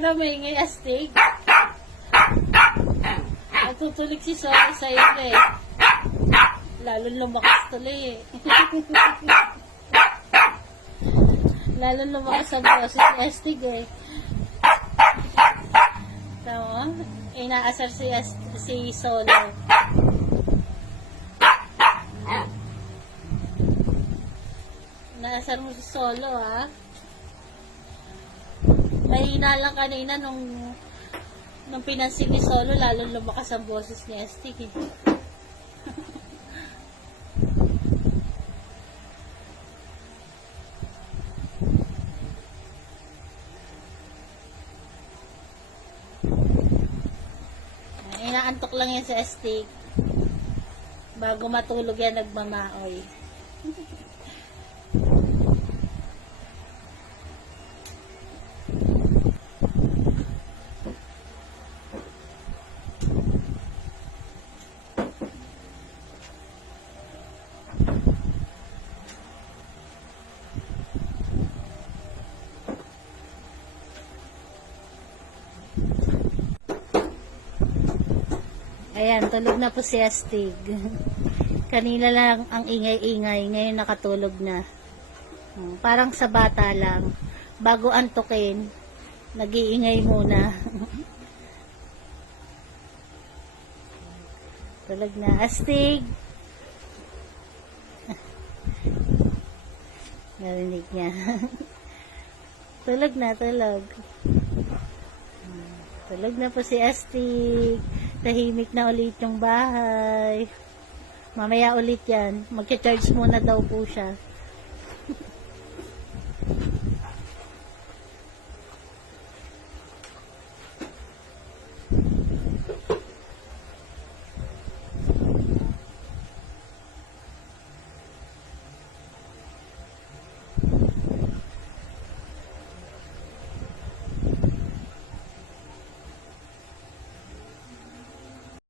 na maingay astig. Natutulig si Solo sa'yo eh. Lalo lumakas tuloy eh. Lalo lumakas ang boses ni astig eh. Tama? Inaasar si Solo. Naasar mo si Solo ha. Mahina lang kanina nung pinansin ni Solo, lalo lumakas ang boses ni Astig eh. Inaantok lang yan sa Astig. Bago matulog yan, nagmamaoy. Ayan, tulog na po si Astig. Kanina lang ang ingay-ingay, ngayon nakatulog na. Parang sa bata lang. Bago antukin, nag-iingay muna. Tulog na. Astig! Narinig niya. Tulog na, tulog. Tulog na po si Astig. Tahimik na ulit yung bahay. Mamaya ulit yan. Magcha-charge muna daw po siya.